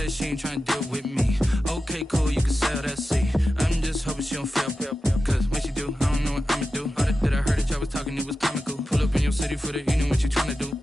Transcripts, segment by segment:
said she ain't trying to deal with me. Okay, cool, you can sell that seat. I'm just hoping she don't fail, cause when she do, I don't know what I'ma do. All that I heard that y'all was talking, it was comical. Pull up in your city for the evening, what you trying to do?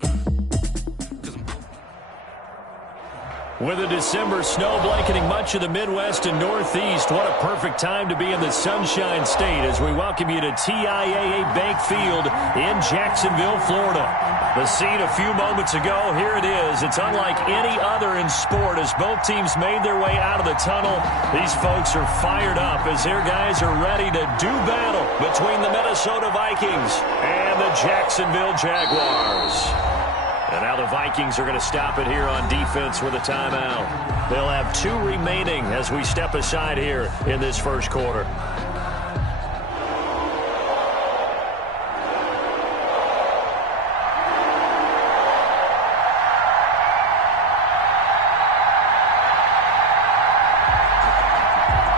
With a December snow blanketing much of the Midwest and Northeast, what a perfect time to be in the Sunshine State as we welcome you to TIAA Bank Field in Jacksonville, Florida. The scene a few moments ago, here it is. It's unlike any other in sport as both teams made their way out of the tunnel. These folks are fired up as their guys are ready to do battle between the Minnesota Vikings and the Jacksonville Jaguars. And now the Vikings are going to stop it here on defense with a timeout. They'll have 2 remaining as we step aside here in this first quarter.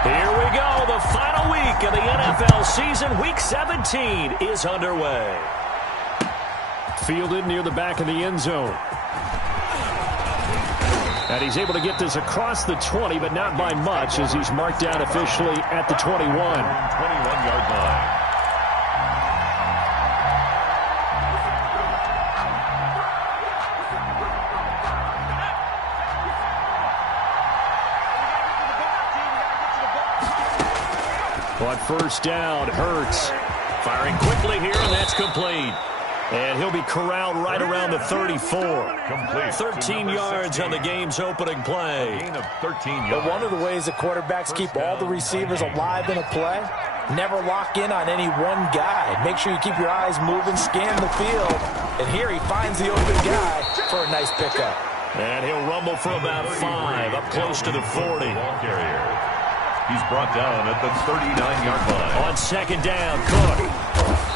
Here we go. The final week of the NFL season. Week 17 is underway. Fielded near the back of the end zone. And he's able to get this across the 20, but not by much as he's marked down officially at the 21. 21-yard line. On first down, Hurts firing quickly here, and that's complete. And he'll be corralled right around the 34. Complete. 13 yards on the game's opening play. Gain of 13 yards. But one of the ways that quarterbacks keep all the receivers alive in a play, never lock in on any one guy. Make sure you keep your eyes moving, scan the field. And here he finds the open guy for a nice pickup. And he'll rumble for about 5, up close to the 40. Ball carrier. He's brought down at the 39-yard line. On second down, Cook.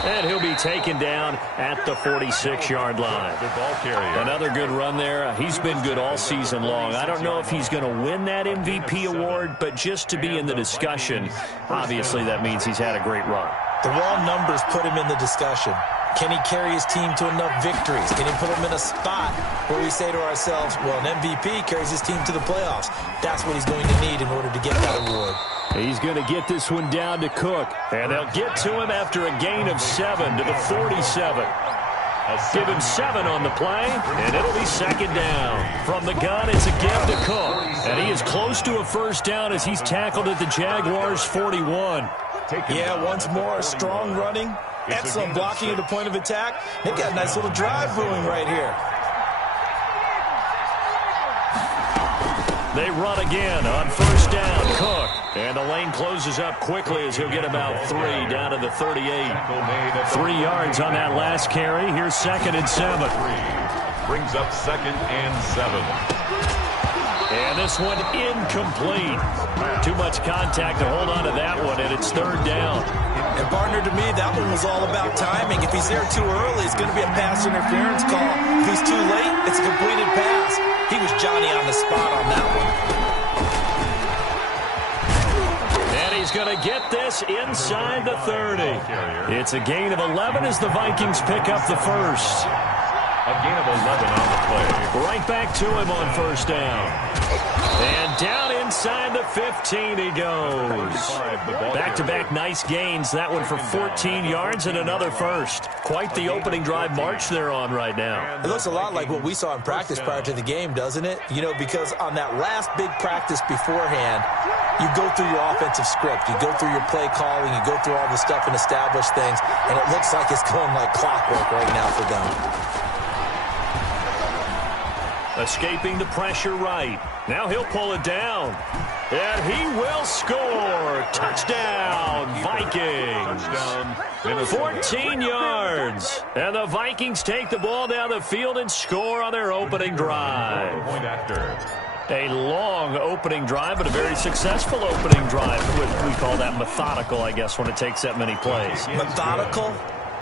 And he'll be taken down at the 46-yard line. The ball carrier. Another good run there. He's been good all season long. I don't know if he's going to win that MVP award, but just to be in the discussion, obviously that means he's had a great run. The raw numbers put him in the discussion. Can he carry his team to enough victories? Can he put them in a spot where we say to ourselves, well, an MVP carries his team to the playoffs. That's what he's going to need in order to get that award. He's going to get this one down to Cook. And they'll get to him after a gain of 7 to the 47. Give him 7 on the play, and it'll be second down. From the gun, it's a give to Cook. And he is close to a first down as he's tackled at the Jaguars' 41. Yeah, once more, strong running. Excellent blocking at the point of attack. They've got a nice little drive brewing right here. They run again on first down. Cook. And the lane closes up quickly as he'll get about 3 down to the 38. 3 yards on that last carry. Here's second and 7. Brings up second and 7. And this one incomplete. Too much contact to hold on to that one, and it's third down. And partner, to me, that one was all about timing. If he's there too early, it's going to be a pass interference call. If he's too late, it's a completed pass. He was Johnny on the spot on that one. And he's going to get this inside the 30. It's a gain of 11 as the Vikings pick up the first. A gain of 11 on the play. Right back to him on first down. And down inside the 15 he goes. Back-to-back nice gains. That one for 14 yards and another first. Quite the opening drive march they're on right now. It looks a lot like what we saw in practice prior to the game, doesn't it? You know, because on that last big practice beforehand, you go through your offensive script. You go through your play calling. You go through all the stuff and establish things. And it looks like it's going like clockwork right now for them. Escaping the pressure right. Now he'll pull it down. And he will score. Touchdown, Vikings. 14 yards. And the Vikings take the ball down the field and score on their opening drive. A long opening drive, but a very successful opening drive. We call that methodical, I guess, when it takes that many plays. Methodical?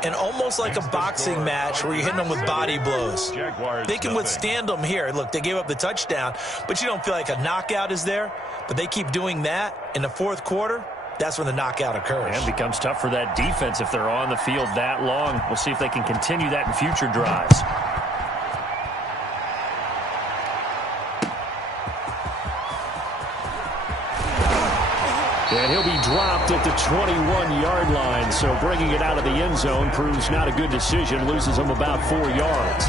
And almost like a boxing match where you're hitting them with body blows. They can withstand them here. Look, they gave up the touchdown, but you don't feel like a knockout is there. But they keep doing that in the fourth quarter. That's when the knockout occurs. And it becomes tough for that defense if they're on the field that long. We'll see if they can continue that in future drives. And he'll be dropped at the 21-yard line, so bringing it out of the end zone proves not a good decision, loses him about 4 yards.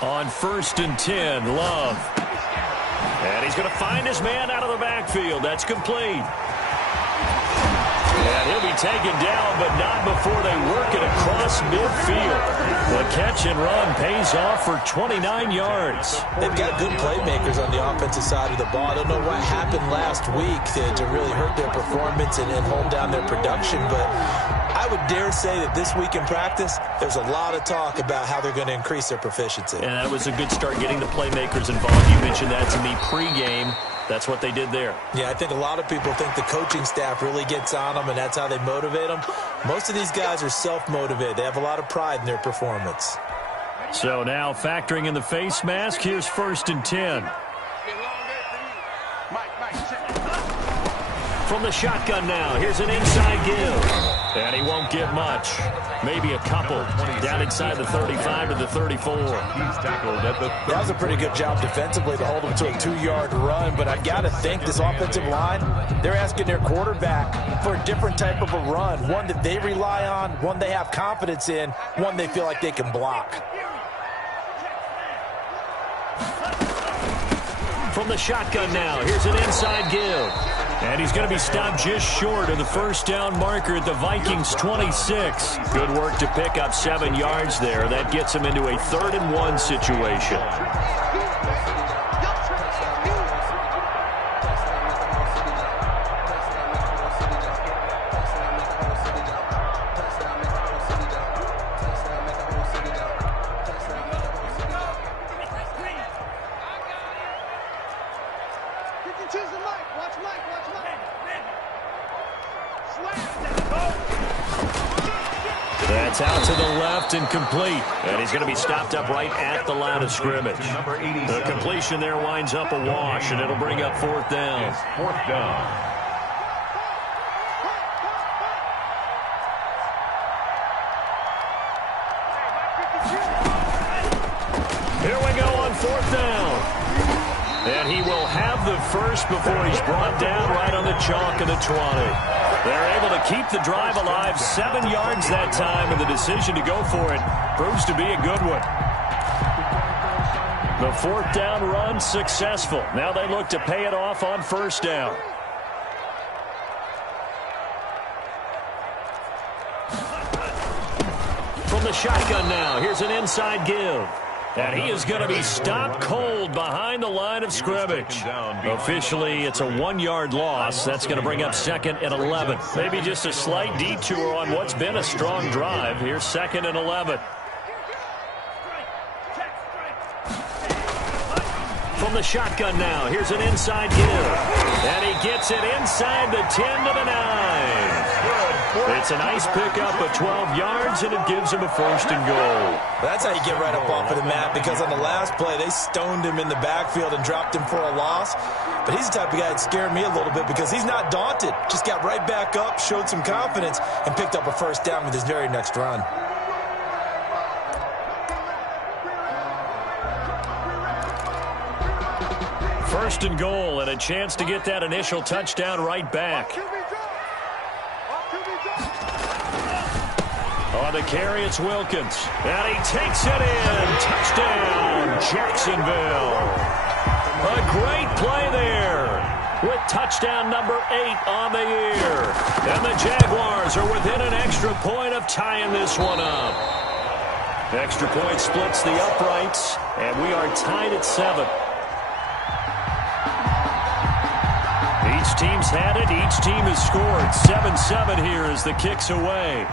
On 1st and 10, Love. And he's going to find his man out of the backfield. That's complete. And he'll be taken down, but not before they work it across midfield. The catch and run pays off for 29 yards. They've got good playmakers on the offensive side of the ball. I don't know what happened last week to really hurt their performance and hold down their production, but I would dare say that this week in practice, there's a lot of talk about how they're going to increase their proficiency. And that was a good start getting the playmakers involved. You mentioned that to me pregame. That's what they did there. Yeah, I think a lot of people think the coaching staff really gets on them, and that's how they motivate them. Most of these guys are self-motivated. They have a lot of pride in their performance. So now factoring in the face mask, here's 1st and 10. From the shotgun now, here's an inside give. And he won't get much. Maybe a couple. Down inside the 35 to the 34. He's tackled at the 30. That was a pretty good job defensively to hold him to a 2-yard run, but I got to think this offensive line, they're asking their quarterback for a different type of a run, one that they rely on, one they have confidence in, one they feel like they can block. From the shotgun now, here's an inside give. And he's going to be stopped just short of the first down marker at the Vikings' 26. Good work to pick up 7 yards there. That gets him into a 3rd and 1 situation. That's out to the left and complete. And he's going to be stopped up right at the line of scrimmage. The completion there winds up a wash, and it'll bring up 4th down. It's 4th down. Here we go on 4th down. And he will have the first before he's brought down right on the chalk of the 20. They're able to keep the drive alive, 7 yards that time, and the decision to go for it proves to be a good one. The 4th down run successful. Now they look to pay it off on 1st down. From the shotgun now, here's an inside give. And he is going to be stopped cold behind the line of scrimmage. Officially, it's a 1-yard loss. That's going to bring up 2nd and 11. Maybe just a slight detour on what's been a strong drive. Here's 2nd and 11. From the shotgun now, here's an inside give. And he gets it inside the 10 to the 9. It's a nice pickup of 12 yards, and it gives him a 1st and goal. That's how you get right up off of the mat, because on the last play, they stoned him in the backfield and dropped him for a loss. But he's the type of guy that scared me a little bit because he's not daunted. Just got right back up, showed some confidence, and picked up a 1st down with his very next run. First and goal, and a chance to get that initial touchdown right back. On the carry, it's Wilkins. And he takes it in. Touchdown, Jacksonville. A great play there with touchdown number 8 on the year. And the Jaguars are within an extra point of tying this one up. The extra point splits the uprights, and we are tied at 7. Each team's had it. Each team has scored. 7-7 here as the kick's away.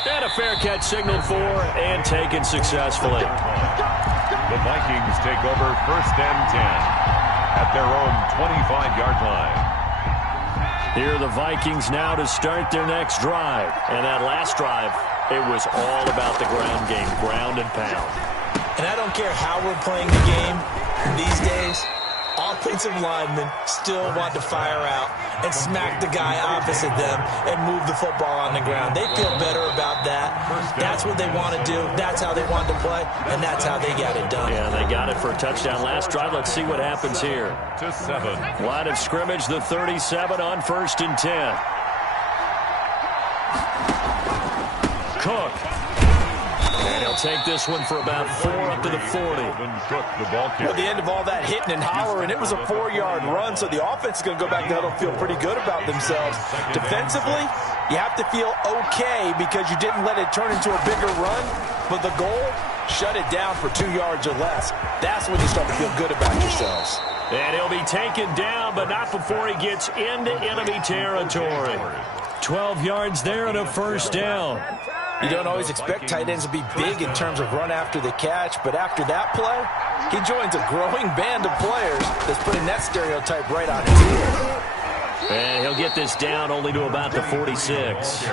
And a fair catch signaled for and taken successfully. The Vikings take over 1st and 10 at their own 25-yard line. Here are the Vikings now to start their next drive. And that last drive, it was all about the ground game, ground and pound. And I don't care how we're playing the game these days, offensive linemen still want to fire out and smack the guy opposite them and move the football on the ground. They feel better about that. That's what they want to do. That's how they want to play, and that's how they got it done. Yeah, they got it for a touchdown last drive. Let's see what happens here. To 7. Line of scrimmage, the 37 on 1st and 10. Cook. And he'll take this one for about 4 up to the 40. Cook, the ball carrier. At the end of all that hitting and hollering, it was a 4-yard run, so the offense is going to go back to huddle and feel pretty good about themselves. Defensively, you have to feel okay because you didn't let it turn into a bigger run, but the goal, shut it down for 2 yards or less. That's when you start to feel good about yourselves. And he'll be taken down, but not before he gets into enemy territory. 12 yards there and a first down. You don't always expect tight ends to be big in terms of run after the catch, but after that play, he joins a growing band of players that's putting that stereotype right on his head. And he'll get this down only to about the 46.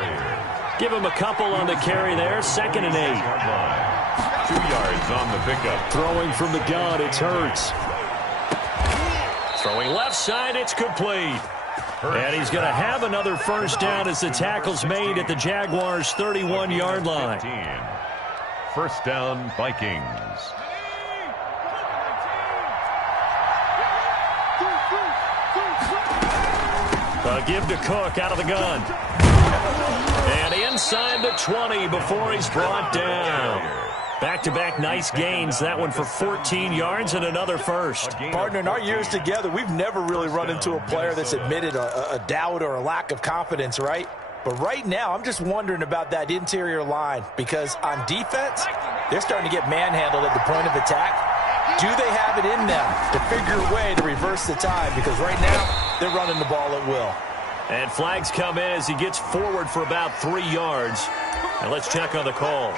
Give him a couple on the carry there, 2nd and 8. 2 yards on the pickup. Throwing from the gun, it's Hurts. Throwing left side, it's complete. And he's going to have another first down as the tackle's made at the Jaguars' 31-yard line. First down, Vikings. A give to Cook out of the gun. And inside the 20 before he's brought down. Back-to-back nice gains. That one for 14 yards and another first. Partner, in our years together, we've never really run into a player that's admitted a doubt or a lack of confidence, right? But right now, I'm just wondering about that interior line because on defense, they're starting to get manhandled at the point of attack. Do they have it in them to figure a way to reverse the tide? Because right now, they're running the ball at will. And flags come in as he gets forward for about 3 yards. And let's check on the call.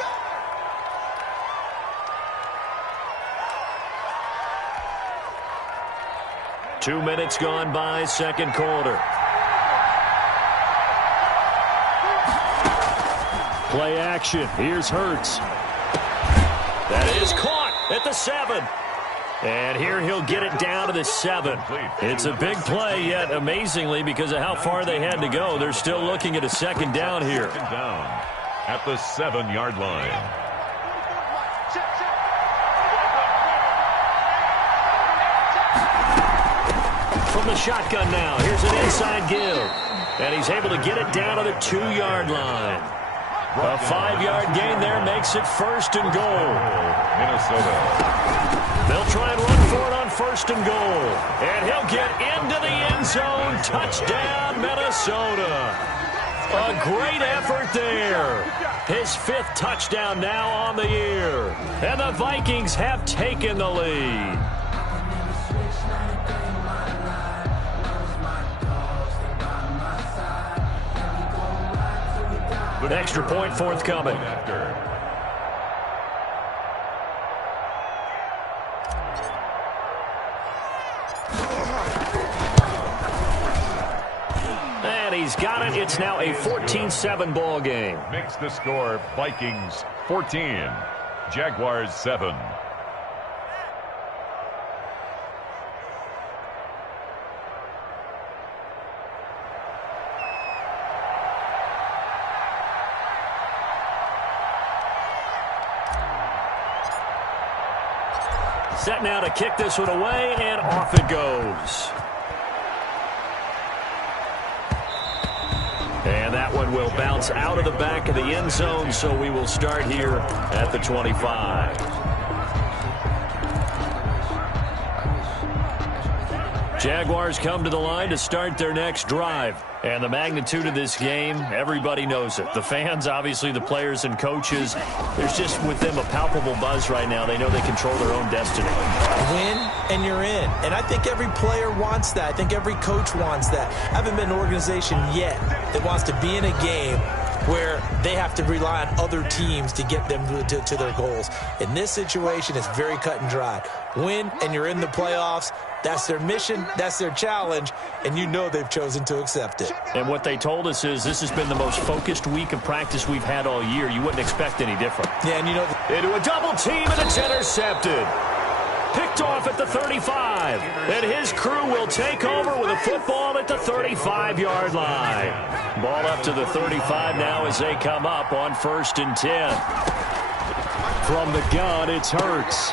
Two minutes gone by, second quarter. Play action. Here's Hurts. That is caught at the 7. And here he'll get it down to the 7. It's a big play, yet amazingly, because of how far they had to go, they're still looking at a second down here. Second down at the 7-yard line. From the shotgun now, here's an inside give. And he's able to get it down to the 2-yard line. A 5-yard gain there makes it 1st and goal. Minnesota. They'll try and run for it on 1st and goal. And he'll get into the end zone. Touchdown, Minnesota. A great effort there. His 5th touchdown now on the year. And the Vikings have taken the lead. Extra point forthcoming. And he's got it. It's now a 14-7 ball game. Makes the score Vikings 14, Jaguars 7. Set now to kick this one away, and off it goes. And that one will bounce out of the back of the end zone, so we will start here at the 25. Jaguars come to the line to start their next drive. And the magnitude of this game, everybody knows it. The fans, obviously the players and coaches, there's just with them a palpable buzz right now. They know they control their own destiny. Win and you're in. And I think every player wants that. I think every coach wants that. I haven't been an organization yet that wants to be in a game where they have to rely on other teams to get them to their goals. In this situation, it's very cut and dry. Win and you're in the playoffs. That's their mission, that's their challenge, and you know they've chosen to accept it. And what they told us is this has been the most focused week of practice we've had all year. You wouldn't expect any different. Yeah, and you know... Into a double team, and it's intercepted. Picked off at the 35. And his crew will take over with a football at the 35-yard line. Ball up to the 35 now as they come up on 1st and 10. From the gun, it's Hurts.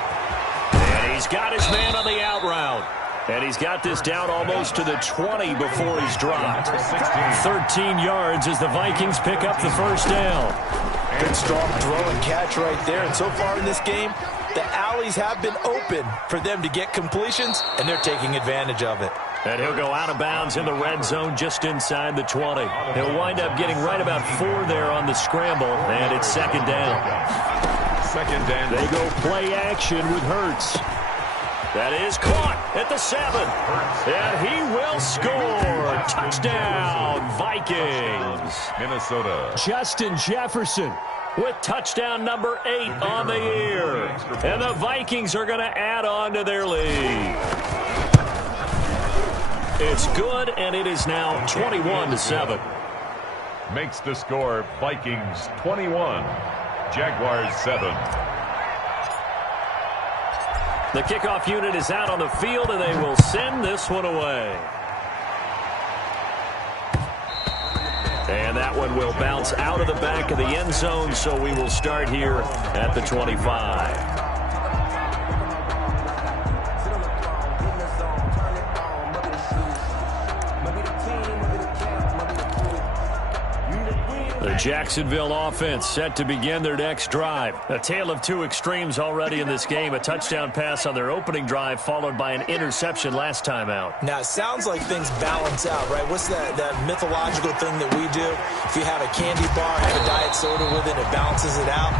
And he's got his man on the out route. And he's got this down almost to the 20 before he's dropped. 13 yards as the Vikings pick up the first down. Good strong throw and catch right there. And so far in this game, the alleys have been open for them to get completions, and they're taking advantage of it. And he'll go out of bounds in the red zone just inside the 20. He'll wind up getting right about 4 there on the scramble, and it's 2nd down. 2nd down. They go play action with Hurts. That is caught at the 7. And he will score. Touchdown, Vikings. Minnesota. Justin Jefferson with touchdown number 8 on the year. And the Vikings are going to add on to their lead. It's good, and it is now 21-7. Makes the score Vikings 21, Jaguars 7. The kickoff unit is out on the field, and they will send this one away. And that one will bounce out of the back of the end zone, so we will start here at the 25. The Jacksonville offense set to begin their next drive. A tale of two extremes already in this game. A touchdown pass on their opening drive followed by an interception last time out. Now, it sounds like things balance out, right? What's that mythological thing that we do? If you have a candy bar, have a diet soda with it, it balances it out.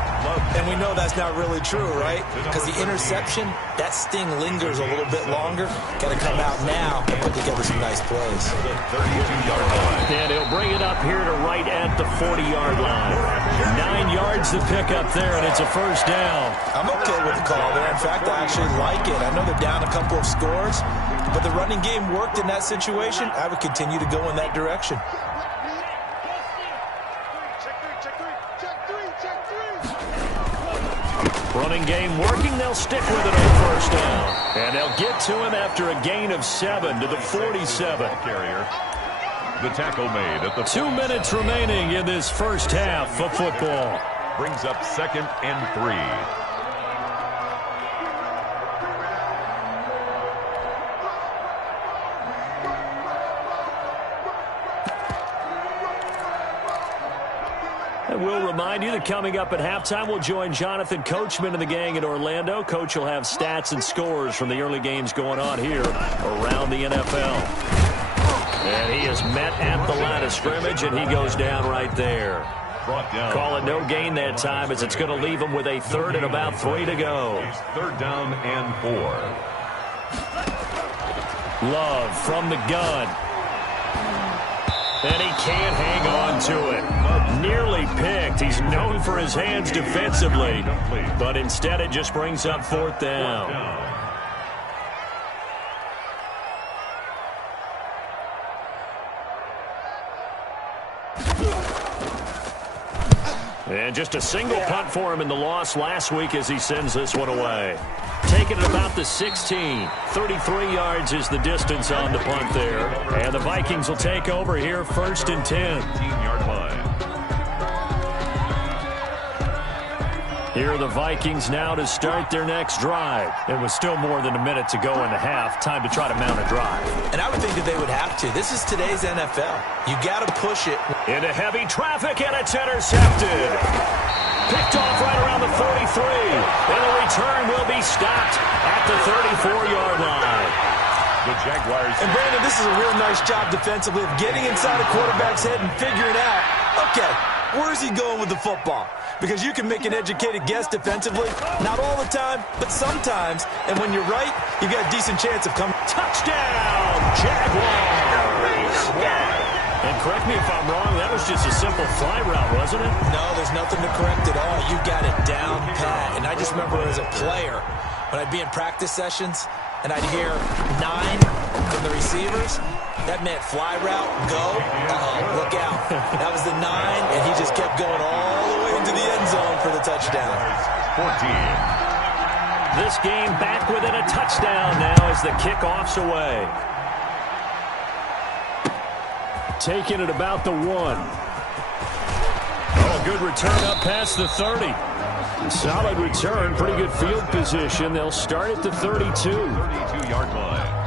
And we know that's not really true, right? Because the interception, that sting lingers a little bit longer. Got to come out now and put together some nice plays. 32-yard line. And he'll bring it up here to right at the 40-yard line. 9 yards to pick up there, and it's a first down. I'm okay with the call there. In fact, I actually like it. I know they're down a couple of scores, but the running game worked in that situation. I would continue to go in that direction. Running game working. They'll stick with it on first down. And they'll get to him after a gain of 7 to the 47. Carrier. The tackle made at the 2 minutes remaining in this first half of football. brings up 2nd and 3. And we'll remind you that coming up at halftime, we'll join Jonathan Coachman and the gang in Orlando. Coach will have stats and scores from the early games going on here around the NFL. And he is met at the line of scrimmage, and he goes down right there. Call it no gain that time, as it's going to leave him with a 3rd and about 3 to go. 3rd down and 4. Love from the gun. And he can't hang on to it. Nearly picked. He's known for his hands defensively, but instead it just brings up 4th down. And just a single punt for him in the loss last week as he sends this one away. Taking it about the 16. 33 yards is the distance on the punt there. And the Vikings will take over here 1st and 10. 15-yard line. Here are the Vikings now to start their next drive. It was still more than a minute to go in the half. Time to try to mount a drive. And I would think that they would have to. This is today's NFL. You got to push it. Into heavy traffic, and it's intercepted. Picked off right around the 43. And the return will be stopped at the 34-yard line. The Jaguars. And Brandon, this is a real nice job defensively of getting inside a quarterback's head and figuring out, okay, where's he going with the football? Because you can make an educated guess defensively. Not all the time, but sometimes. And when you're right, you've got a decent chance of coming. Touchdown, Jaguars! And correct me if I'm wrong, that was just a simple fly route, wasn't it? No, there's nothing to correct at all. You got it down pat. And I just remember as a player, when I'd be in practice sessions, and I'd hear 9 from the receivers, that meant fly route, go, look out. That was the 9, and he just kept going all the way into the end zone for the touchdown. 14. This game back within a touchdown now as the kickoff's away. Taking it about the 1. Oh, good return up past the 30. Solid return, pretty good field position. They'll start at the 32. 32-yard line.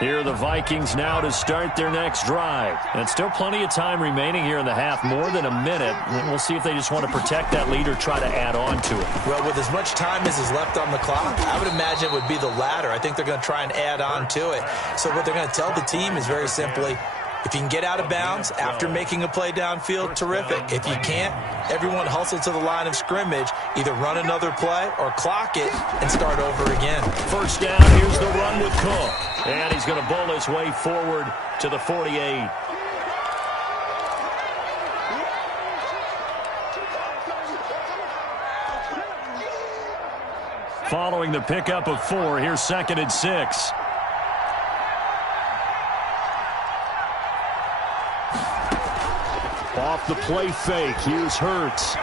Here are the Vikings now to start their next drive. And still plenty of time remaining here in the half, more than a minute. And we'll see if they just want to protect that lead or try to add on to it. Well, with as much time as is left on the clock, I would imagine it would be the latter. I think they're going to try and add on to it. So what they're going to tell the team is very simply, if you can get out of bounds after making a play downfield, terrific. If you can't, everyone hustle to the line of scrimmage, either run another play or clock it and start over again. First down, here's the run with Cook. And he's going to bowl his way forward to the 48. Following the pickup of 4, here's 2nd and 6. Off the play fake, here's Hurts.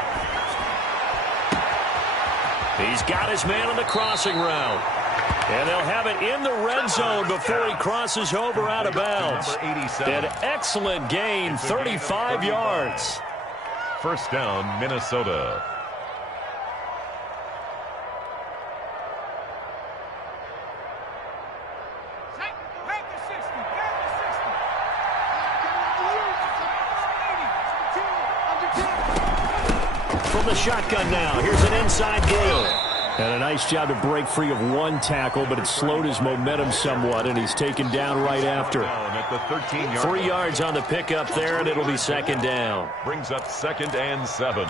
He's got his man on the crossing route. And they'll have it in the red zone before he crosses over out of bounds. An excellent gain, 35 yards. First down, Minnesota. From the shotgun now, here's an inside game. And a nice job to break free of one tackle, but it slowed his momentum somewhat, and he's taken down right after. At the 13-yard 3 yards on the pickup there, and it'll be 2nd down. Brings up 2nd and 7.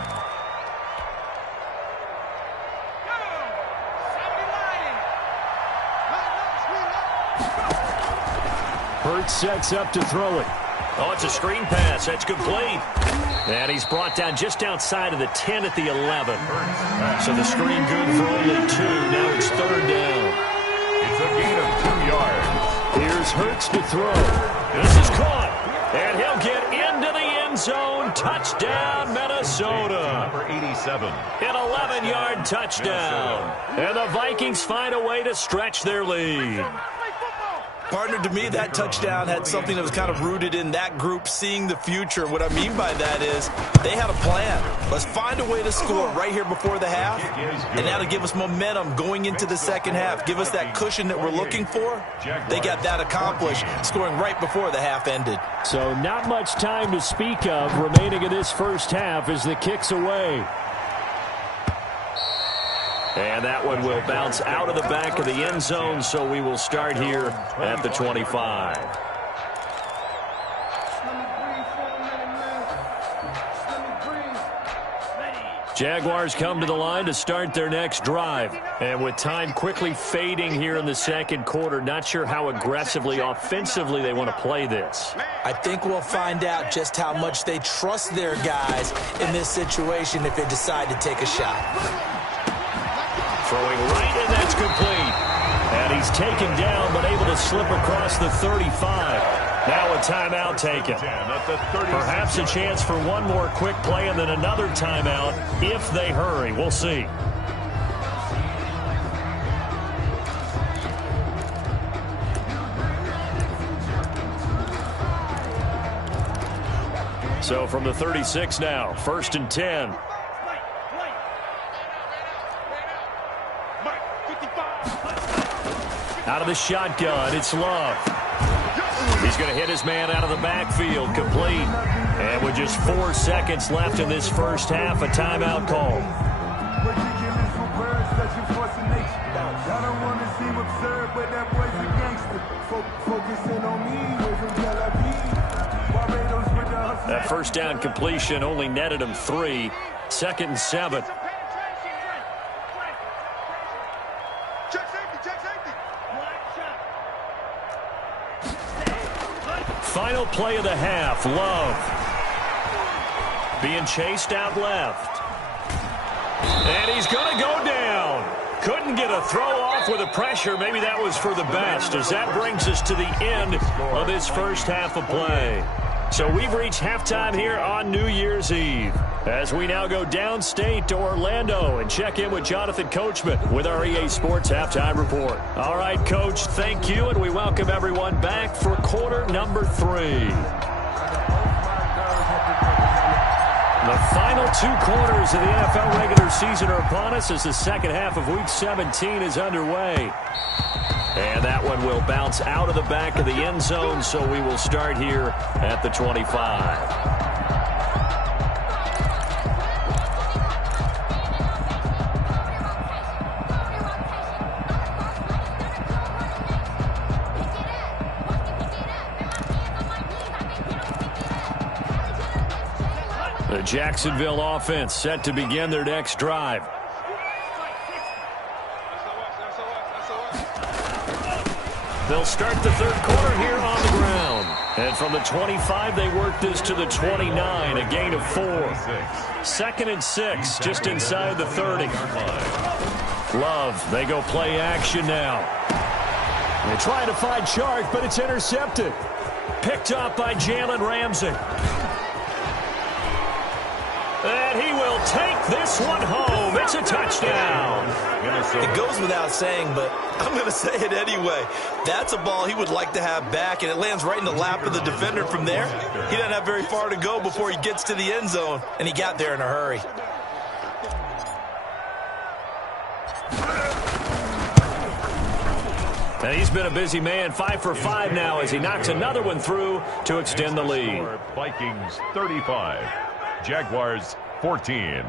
Hurts sets up to throw it. Oh, it's a screen pass. That's complete. And he's brought down just outside of the 10 at the 11. So the screen good for only 2. Now it's 3rd down. It's a gain of 2 yards. Here's Hurts to throw. This is caught. And he'll get into the end zone. Touchdown, Minnesota. Number 87. An 11-yard touchdown. And the Vikings find a way to stretch their lead. Partner, to me, that touchdown had something that was kind of rooted in that group seeing the future. What I mean by that is they had a plan. Let's find a way to score right here before the half, and that'll give us momentum going into the second half. Give us that cushion that we're looking for. They got that accomplished, scoring right before the half ended. So not much time to speak of remaining in this first half as the kick's away. And that one will bounce out of the back of the end zone, so we will start here at the 25. Jaguars come to the line to start their next drive. And with time quickly fading here in the second quarter, not sure how aggressively, offensively they want to play this. I think we'll find out just how much they trust their guys in this situation if they decide to take a shot. Throwing right, and that's complete. And he's taken down, but able to slip across the 35. Now a timeout taken. Perhaps a chance for one more quick play and then another timeout if they hurry. We'll see. So from the 36 now, 1st and 10. Out of the shotgun, it's Love. He's going to hit his man out of the backfield, complete. And with just 4 seconds left in this first half, a timeout call. That first down completion only netted him 3. 2nd and 7. Final play of the half, Love. Being chased out left. And he's going to go down. Couldn't Didn't get a throw off with the pressure. Maybe that was for the best, as that brings us to the end of this first half of play. So we've reached halftime here on New Year's Eve, as we now go downstate to Orlando and check in with Jonathan Coachman with our EA Sports Halftime Report. All right, Coach, thank you, and we welcome everyone back for quarter number 3. The final 2 quarters of the NFL regular season are upon us as the second half of Week 17 is underway. And that one will bounce out of the back of the end zone, so we will start here at the 25. The Jacksonville offense set to begin their next drive. They'll start the third quarter here on the ground. And from the 25, they work this to the 29, a gain of 4. 2nd and 6, just inside the 30. Love, they go play action now. They try to find Chark, but it's intercepted. Picked up by Jalen Ramsey. And he will take this one home. It's a touchdown. It goes without saying, but I'm going to say it anyway. That's a ball he would like to have back, and it lands right in the lap of the defender from there. He doesn't have very far to go before he gets to the end zone, and he got there in a hurry. And he's been a busy man, 5 for 5 now as he knocks another one through to extend the lead. Vikings 35, Jaguars 14.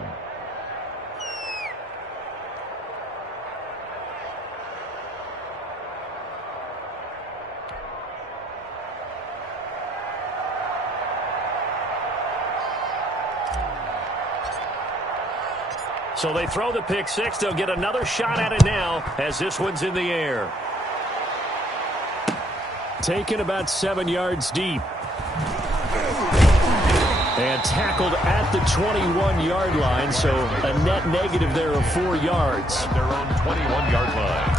So they throw the pick 6. They'll get another shot at it now as this one's in the air. Taken about 7 yards deep. And tackled at the 21-yard line, so a net negative there of 4 yards. Their own 21-yard line.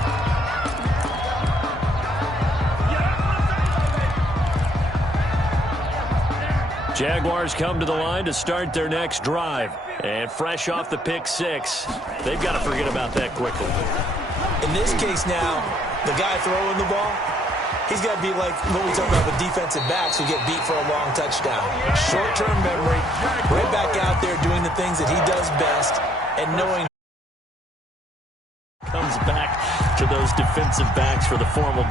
Jaguars come to the line to start their next drive. And fresh off the pick 6, they've got to forget about that quickly. In this case now, the guy throwing the ball, he's got to be like what we talk about with defensive backs who get beat for a long touchdown. Short-term memory, right back out there doing the things that he does best, and knowing comes back to those defensive backs for the former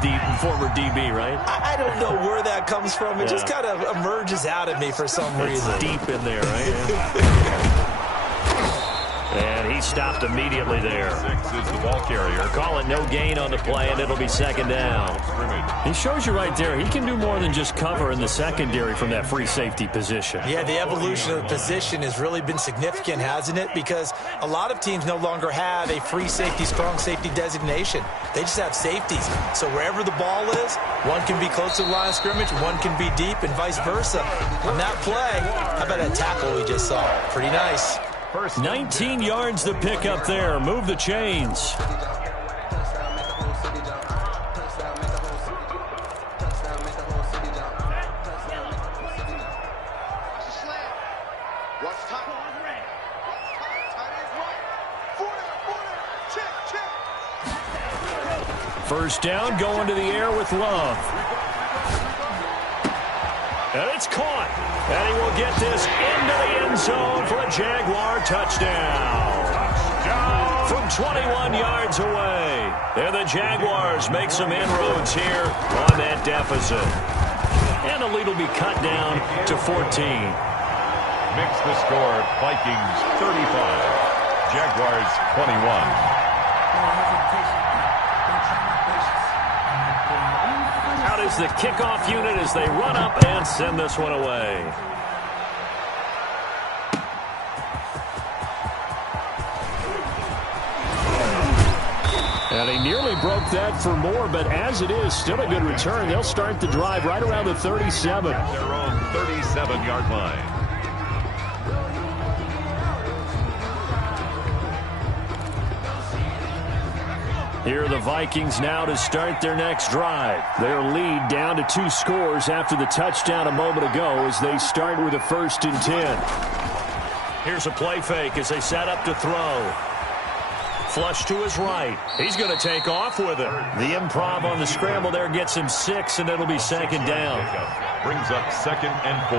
DB, right? I don't know where that comes from. It just kind of emerges out of me for some reason. It's deep in there, right? And he stopped immediately there. 6 is the ball carrier. Call it no gain on the play, and it'll be second down. He shows you right there, he can do more than just cover in the secondary from that free safety position. Yeah, the evolution of the position has really been significant, hasn't it? Because a lot of teams no longer have a free safety, strong safety designation. They just have safeties. So wherever the ball is, one can be close to the line of scrimmage, one can be deep, and vice versa. On that play, how about that tackle we just saw? Pretty nice. 19 yards to pick up there. Move the chains. First down, going to the air with Love. And it's caught. And he will get this into the end zone for a Jaguar touchdown. From 21 yards away. And the Jaguars make some inroads here on that deficit. And the lead will be cut down to 14. Makes the score Vikings 35, Jaguars 21. Out is the kickoff unit as they run up and send this one away. And he nearly broke that for more, but as it is, still a good return. They'll start the drive right around the 37. Their own 37-yard line. Here are the Vikings now to start their next drive. Their lead down to 2 scores after the touchdown a moment ago as they start with a 1st and 10. Here's a play fake as they set up to throw. Flush to his right. He's going to take off with it. The improv on the scramble there gets him 6, and it'll be 2nd down. Brings up 2nd and 4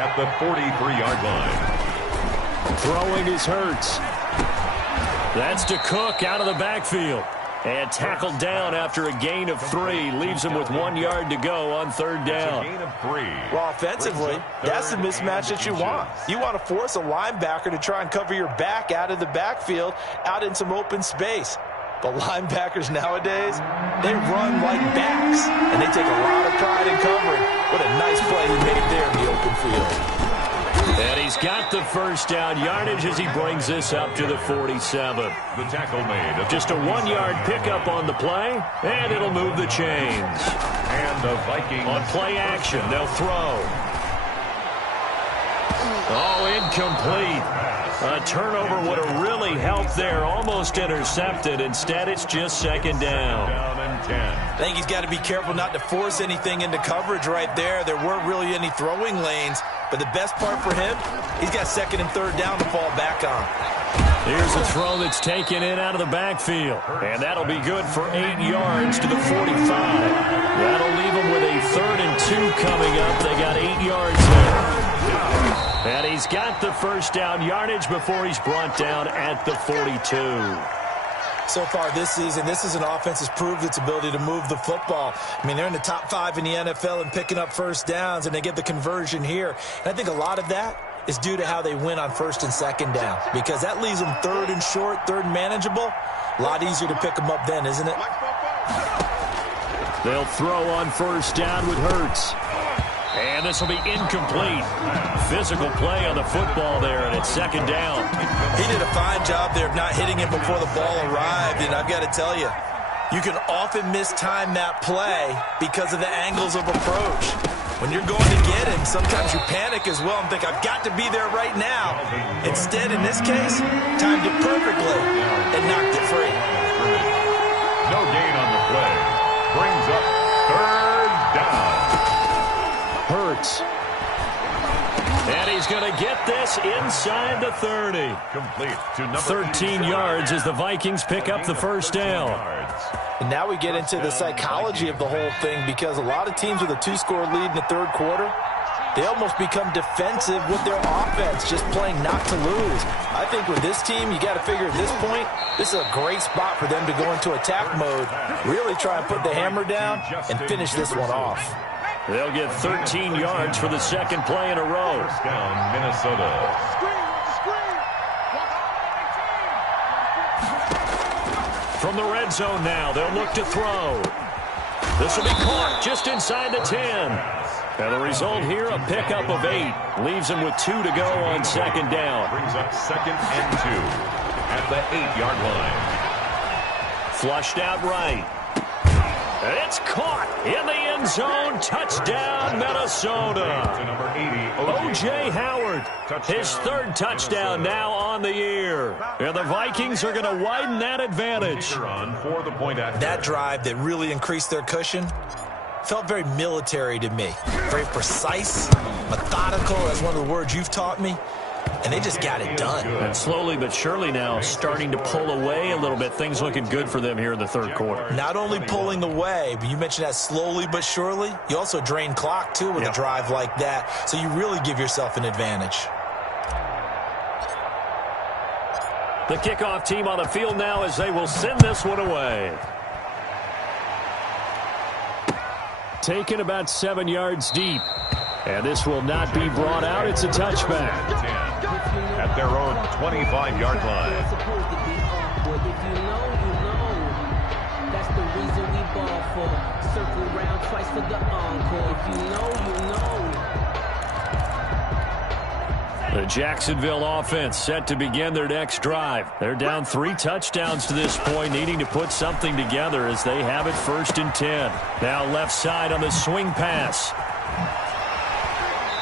at the 43-yard line. Throwing is Hurts. That's to Cook out of the backfield. And tackled down after a gain of 3. Leaves him with 1 yard to go on 3rd down. Gain of 3. Well, offensively, that's the mismatch that you want. You want to force a linebacker to try and cover your back out of the backfield, out in some open space. But linebackers nowadays, they run like backs, and they take a lot of pride in covering. What a nice play he made there in the open field. And he's got the 1st down yardage as he brings this up to the 47. The tackle made. Just a 1-yard pickup on the play, and it'll move the chains. And the Vikings. On play action, they'll throw. Oh, incomplete. A turnover would have really helped there. Almost intercepted. Instead, it's just 2nd down. Down and 10. I think he's got to be careful not to force anything into coverage right there. There weren't really any throwing lanes. But the best part for him, he's got 2nd and 3rd down to fall back on. Here's a throw that's taken in out of the backfield. And that'll be good for 8 yards to the 45. That'll leave him with a 3rd and 2 coming up. They got 8 yards there. And he's got the 1st down yardage before he's brought down at the 42. So far this season, this is an offense that's proved its ability to move the football. I mean, they're in the top 5 in the NFL in picking up 1st downs, and they get the conversion here. And I think a lot of that is due to how they win on 1st and 2nd down, because that leaves them 3rd and short, 3rd and manageable. A lot easier to pick them up then, isn't it? They'll throw on 1st down with Hurts. And this will be incomplete. Physical play on the football there, and it's 2nd down. He did a fine job there of not hitting it before the ball arrived, and I've got to tell you, you can often mistime that play because of the angles of approach. When you're going to get him, sometimes you panic as well and think, I've got to be there right now. Instead, in this case, timed it perfectly and knocked it free. No gain on the play. Brings up 3rd down. Hurts. And he's going to get this inside the 30. Complete to number 13 yards as the Vikings pick up the 1st down. And now we get into the psychology of the whole thing, because a lot of teams with a 2-score lead in the 3rd quarter, they almost become defensive with their offense, just playing not to lose. I think with this team, you got to figure at this point, this is a great spot for them to go into attack mode, really try and put the hammer down and finish this one off. They'll get 13 yards for the 2nd play in a row. 1st down, Minnesota. From the red zone now, they'll look to throw. This will be caught just inside the 10. And the result here, a pickup of 8. Leaves them with 2 to go on 2nd down. Brings up 2nd and 2 at the 8-yard line. Flushed out right. It's caught in the end zone. Touchdown, Minnesota. To number 80, O.J. Howard, his 3rd touchdown now on the year. And the Vikings are going to widen that advantage. For the point after. That drive that really increased their cushion felt very military to me. Very precise, methodical, that's one of the words you've taught me. And they just got it done. And slowly but surely now starting to pull away a little bit. Things looking good for them here in the 3rd quarter. Not only pulling away, but you mentioned that slowly but surely. You also drain clock, too, with a drive like that. So you really give yourself an advantage. The kickoff team on the field now as they will send this one away. Taken about 7 yards deep. And this will not be brought out. It's a touchback. At their own 25-yard line. If you know, you know. That's the reason we ball for. Circle round twice for the encore. If you know, you know. The Jacksonville offense set to begin their next drive. They're down 3 touchdowns to this point, needing to put something together as they have it 1st and 10. Now left side on the swing pass.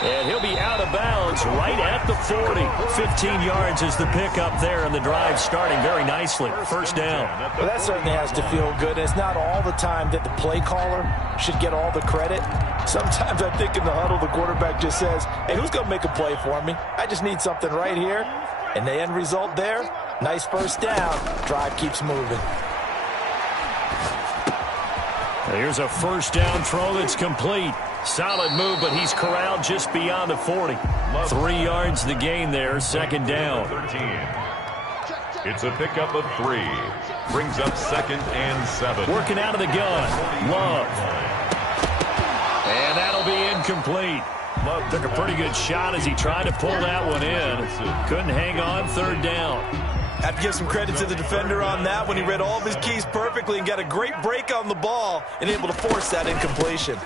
And he'll be out of bounds right at the 40. 15 yards is the pickup there, and the drive starting very nicely. First down. Well, that certainly has to feel good. It's not all the time that the play caller should get all the credit. Sometimes I think in the huddle, the quarterback just says, hey, who's going to make a play for me? I just need something right here. And the end result there, nice first down. Drive keeps moving. Here's a first down throw that's complete. Solid move, but he's corralled just beyond the 40. 3 yards the gain there, second down. 13. It's a pickup of 3. Brings up 2nd and 7. Working out of the gun. Love. And that'll be incomplete. Love took a pretty good shot as he tried to pull that one in. Couldn't hang on, third down. Have to give some credit to the defender on that when he read all of his keys perfectly and got a great break on the ball and able to force that incompletion.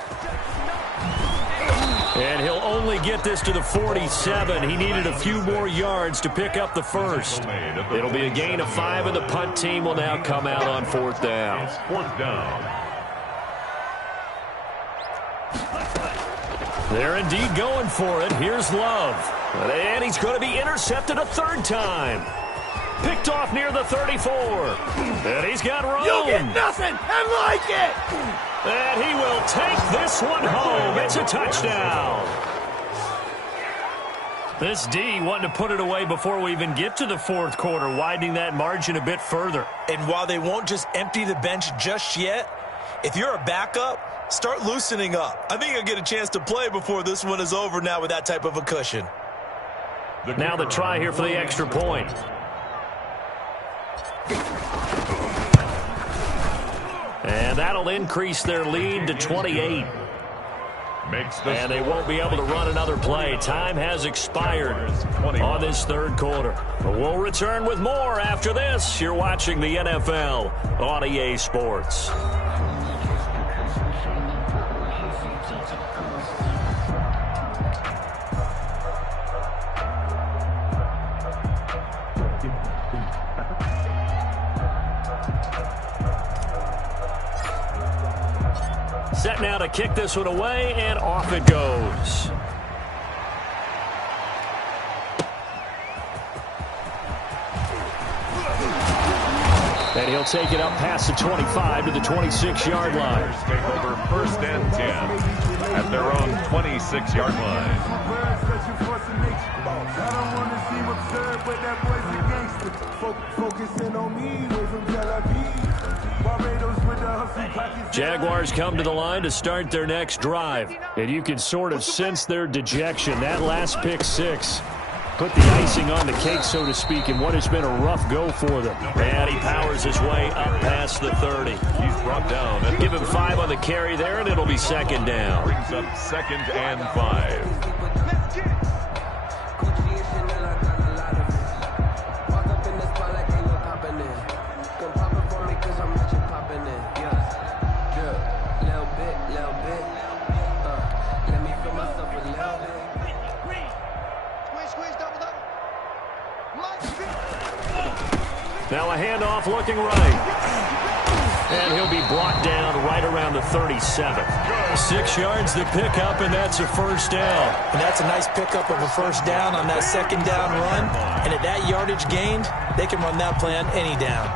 And he'll only get this to the 47. He needed a few more yards to pick up the first. It'll be a gain of 5, and the punt team will now come out on 4th down. 4th down. They're indeed going for it. Here's Love. And he's going to be intercepted a third time. Picked off near the 34. And he's got room. You get nothing and like it. And he will take this one home. It's a touchdown. This D wanting to put it away before we even get to the 4th quarter, widening that margin a bit further. And while they won't just empty the bench just yet, if you're a backup, start loosening up. I think you'll get a chance to play before this one is over now with that type of a cushion. Now the try here for the extra point. And that'll increase their lead to 28. And they won't be able to run another play. Time has expired on this 3rd quarter. But we'll return with more after this. You're watching the NFL on EA Sports. Set now to kick this one away, and off it goes. And he'll take it up past the 25 to the 26-yard line. Take over 1st and 10 at their own 26-yard line. Jaguars come to the line to start their next drive. And you can sort of sense their dejection. That last pick 6 put the icing on the cake, so to speak, in what has been a rough go for them. And he powers his way up past the 30. He's brought down. Give him 5 on the carry there, and it'll be second down. Brings up 2nd and 5. Now a handoff looking right. And he'll be brought down right around the 37. 6 yards the pickup, and that's a first down. And that's a nice pickup of a first down on that second down run. And at that yardage gained, they can run that play on any down.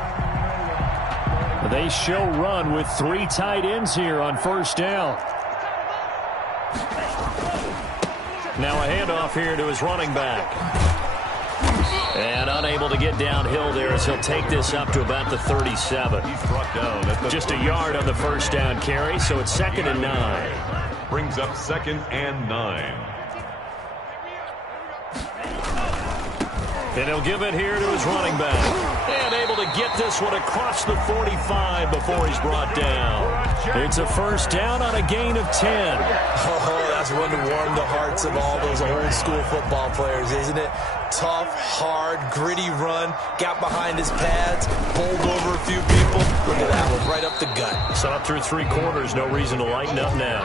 They show run with 3 tight ends here on first down. Now a handoff here to his running back. And unable to get downhill there as he'll take this up to about the 37. He's brought down at the Just a yard on the first down carry, so it's 2nd and 9. Brings up 2nd and 9. And he'll give it here to his running back. And able to get this one across the 45 before he's brought down. It's a first down on a gain of 10. Oh, that's one to warm the hearts of all those old school football players, isn't it? Tough, hard, gritty run. Got behind his pads, bowled over a few people. Look at that one, right up the gut. So up through 3 quarters, no reason to lighten up now.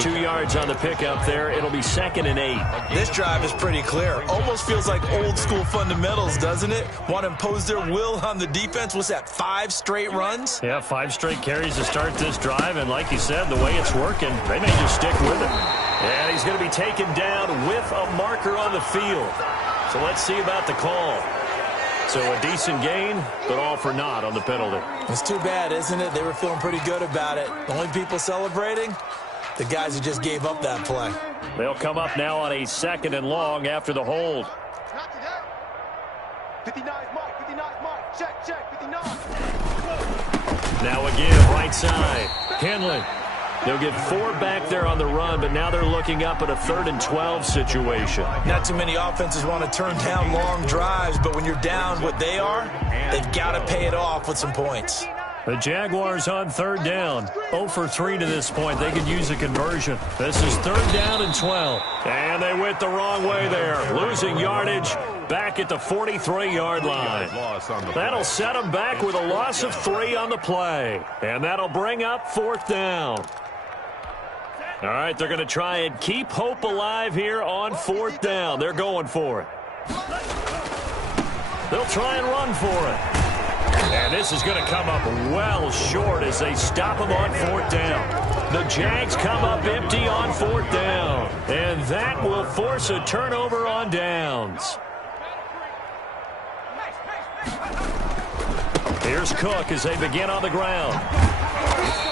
2 yards on the pickup there. It'll be 2nd and 8. This drive is pretty clear. Almost feels like old school fundamentals, doesn't it? Want to impose their will on the defense. What's that, 5 straight runs? Yeah, 5 straight carries to start this drive. And like you said, the way it's working, they may just stick with it. And he's going to be taken down with a marker on the field. So let's see about the call. So a decent gain, but all for naught on the penalty. It's too bad, isn't it? They were feeling pretty good about it. The only people celebrating, the guys who just gave up that play. They'll come up now on a 2nd and long after the hold. 59 mark, 59 mark, check, 59. Now again, right side, Henley. They'll get 4 back there on the run, but now they're looking up at a 3rd and 12 situation. Not too many offenses want to turn down long drives, but when you're down what they are, they've got to pay it off with some points. The Jaguars on 3rd down. 0 for 3 to this point. They could use a conversion. This is 3rd down and 12. And they went the wrong way there. Losing yardage back at the 43-yard line. That'll set them back with a loss of 3 on the play. And that'll bring up 4th down. All right, they're going to try and keep hope alive here on 4th down. They're going for it. They'll try and run for it. And this is going to come up well short as they stop them on 4th down. The Jags come up empty on 4th down. And that will force a turnover on downs. Here's Cook as they begin on the ground.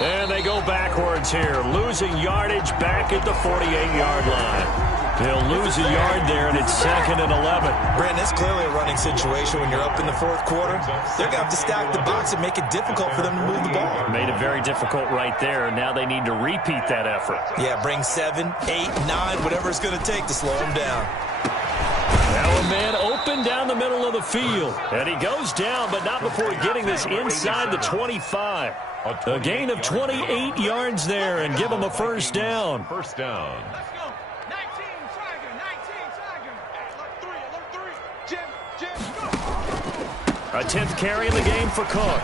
And they go backwards here, losing yardage back at the 48-yard line. They'll lose a yard there, and it's 2nd and 11. Brandon, it's clearly a running situation when you're up in the 4th quarter. They're going to have to stack the box and make it difficult for them to move the ball. Made it very difficult right there, and now they need to repeat that effort. Yeah, bring 7, 8, 9, whatever it's going to take to slow them down. Now a man open down the middle of the field. And he goes down, but not before getting this inside the 25. A gain of 28 yards there and give him a 1st down. First down. A 10th carry in the game for Cook.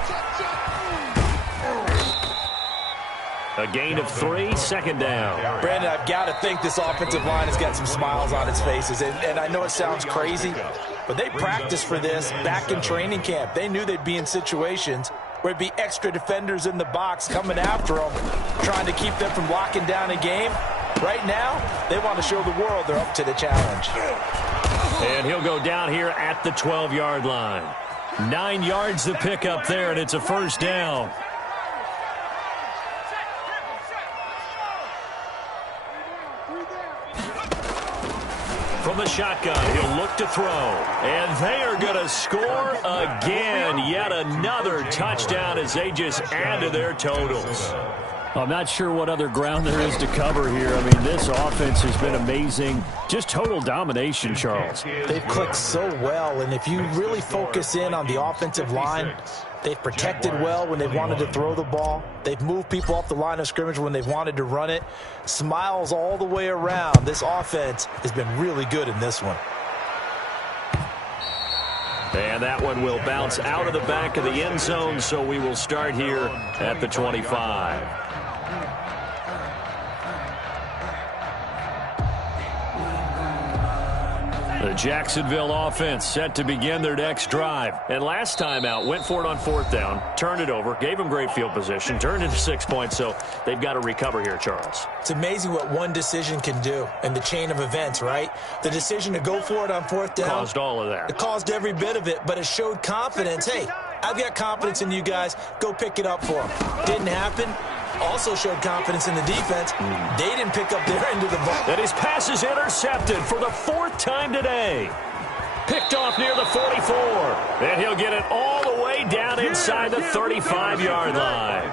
A gain of 3, 2nd down. Brandon, I've got to think this offensive line has got some smiles on its faces. And I know it sounds crazy, but they practiced for this back in training camp. They knew they'd be in situations where it'd be extra defenders in the box coming after them, trying to keep them from locking down a game. Right now, they want to show the world they're up to the challenge. And he'll go down here at the 12-yard line. 9 yards to pick up there, and it's a 1st down. From the shotgun, he'll look to throw. And they are going to score again. Yet another touchdown as they just add to their totals. I'm not sure what other ground there is to cover here. I mean, this offense has been amazing. Just total domination, Charles. They've clicked so well, and if you really focus in on the offensive line, they've protected well when they've wanted to throw the ball. They've moved people off the line of scrimmage when they've wanted to run it. Smiles all the way around. This offense has been really good in this one. And that one will bounce out of the back of the end zone, so we will start here at the 25. The Jacksonville offense set to begin their next drive. And last time out, went for it on 4th down, turned it over, gave them great field position, turned into 6 points, so they've got to recover here, Charles. It's amazing what one decision can do in the chain of events, right? The decision to go for it on 4th down. Caused all of that. It caused every bit of it, but it showed confidence. Hey, I've got confidence in you guys. Go pick it up for them. Didn't happen. Also showed confidence in the defense. They didn't pick up their end of the ball. And his pass is intercepted for the 4th time today. Picked off near the 44. And he'll get it all the way down inside the 35-yard line.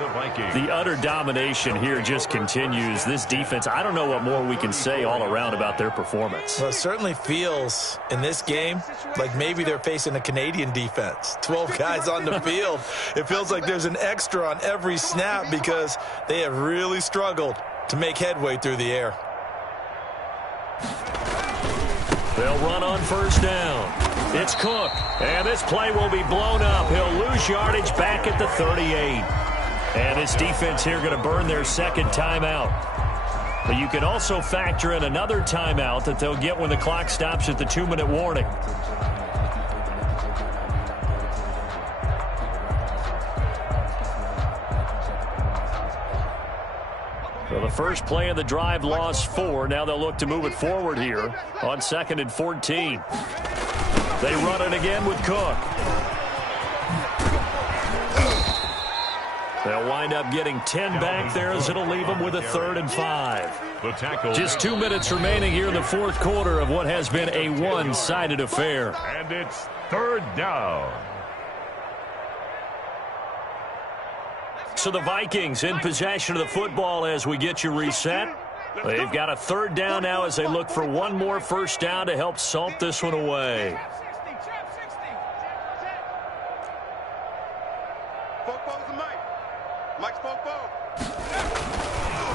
The utter domination here just continues. This defense, I don't know what more we can say all around about their performance. Well, it certainly feels in this game like maybe they're facing a Canadian defense. 12 guys on the field. It feels like there's an extra on every snap because they have really struggled to make headway through the air. They'll run on 1st down. It's Cook. And this play will be blown up. He'll lose yardage back at the 38. And his defense here going to burn their 2nd timeout. But you can also factor in another timeout that they'll get when the clock stops at the 2-minute warning. So the first play of the drive lost 4. Now they'll look to move it forward here on 2nd and 14. They run it again with Cook. They'll wind up getting 10 back there as it'll leave them with a 3rd and 5. Just 2 minutes remaining here in the fourth quarter of what has been a one-sided affair. And it's 3rd down. So the Vikings in possession of the football as we get you reset. They've got a 3rd down now as they look for one more first down to help salt this one away.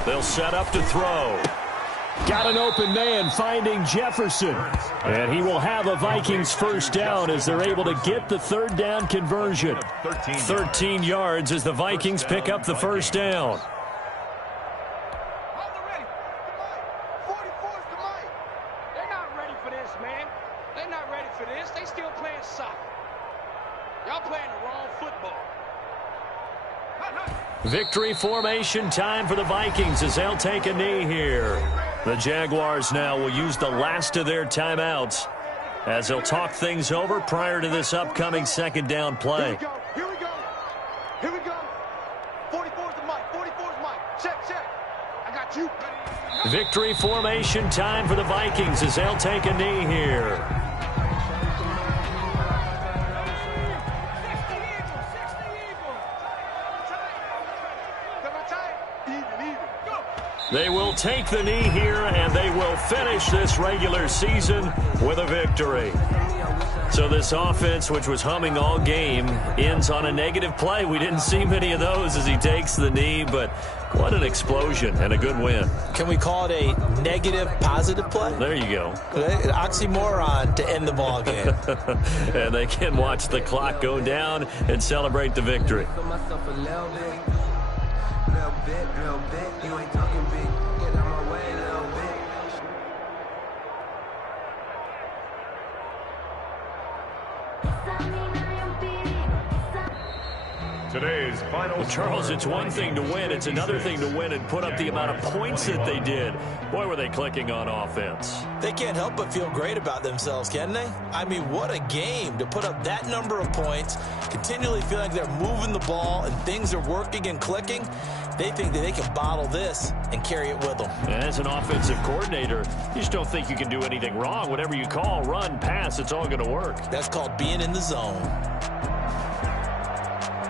They'll set up to throw. Got an open man finding Jefferson. And he will have a Vikings first down as they're able to get the 3rd down conversion. 13 yards as the Vikings pick up the first down. They're not ready for this, man. They're not ready for this. They still playing soccer. Y'all playing the wrong football. Victory formation time for the Vikings as they'll take a knee here. The Jaguars now will use the last of their timeouts as they'll talk things over prior to this upcoming 2nd down play. Here we go. Here we go. 44's the mic. 44's the mic. Check. I got you. Victory formation time for the Vikings as they'll take a knee here. They will take the knee here, and they will finish this regular season with a victory. So this offense, which was humming all game, ends on a negative play. We didn't see many of those as he takes the knee, but what an explosion and a good win. Can we call it a negative positive play? There you go. An oxymoron to end the ball game. And they can watch the clock go down and celebrate the victory. You ain't talking big. Get out my way a little bit. Today's final. Charles, it's one thing to win. It's another thing to win and put up the amount of points that they did. Boy, were they clicking on offense. They can't help but feel great about themselves, can they? I mean, what a game to put up that number of points, continually feeling like they're moving the ball and things are working and clicking. They think that they can bottle this and carry it with them. And as an offensive coordinator, you just don't think you can do anything wrong. Whatever you call, run, pass, it's all going to work. That's called being in the zone.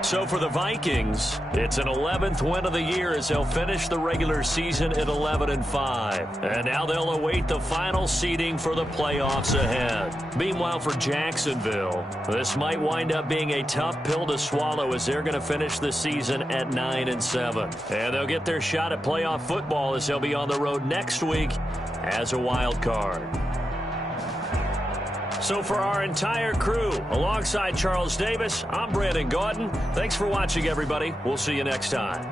So for the Vikings, it's an 11th win of the year as they'll finish the regular season at 11-5. And now they'll await the final seeding for the playoffs ahead. Meanwhile, for Jacksonville, this might wind up being a tough pill to swallow as they're going to finish the season at 9-7. And they'll get their shot at playoff football as they'll be on the road next week as a wild card. So for our entire crew, alongside Charles Davis, I'm Brandon Gaudin. Thanks for watching, everybody. We'll see you next time.